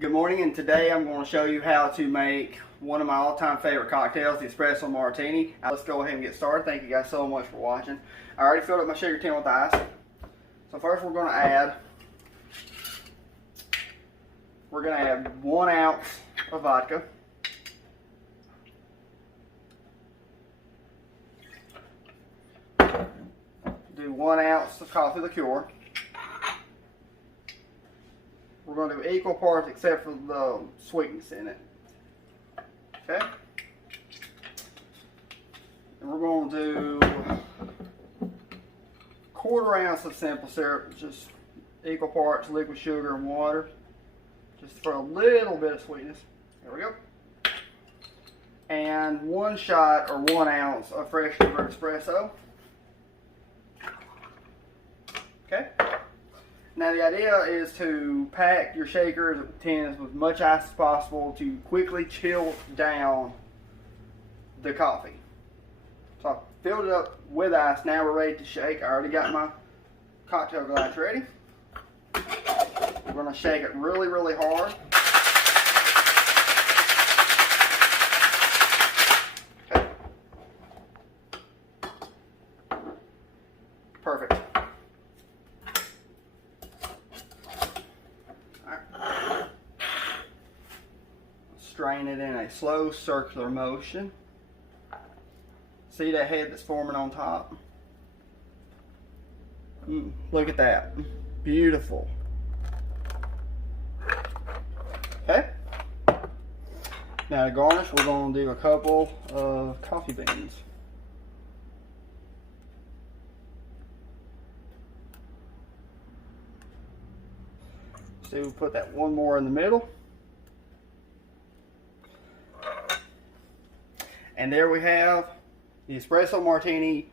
Good morning, and today I'm going to show you how to make one of my all-time favorite cocktails, the espresso martini. Let's go ahead and get started. Thank you guys so much for watching. I already filled up my sugar tin with ice. So first we're going to add 1 ounce of vodka. Do 1 ounce of coffee liqueur. We're going to do equal parts except for the sweetness in it. Okay? And we're going to do 1/4 ounce of simple syrup, just equal parts liquid sugar and water, just for a little bit of sweetness. There we go. And 1 shot or 1 ounce of freshly brewed espresso. Okay? Now the idea is to pack your shakers tins with as much ice as possible to quickly chill down the coffee. So I filled it up with ice. Now we're ready to shake. I already got my cocktail glass ready. We're going to shake it really, really hard. Okay. Perfect. Strain it in a slow circular motion. See that head that's forming on top? Look at that. Beautiful. Okay. Now to garnish, we're going to do a couple of coffee beans. So we'll put that one more in the middle. And there we have the espresso martini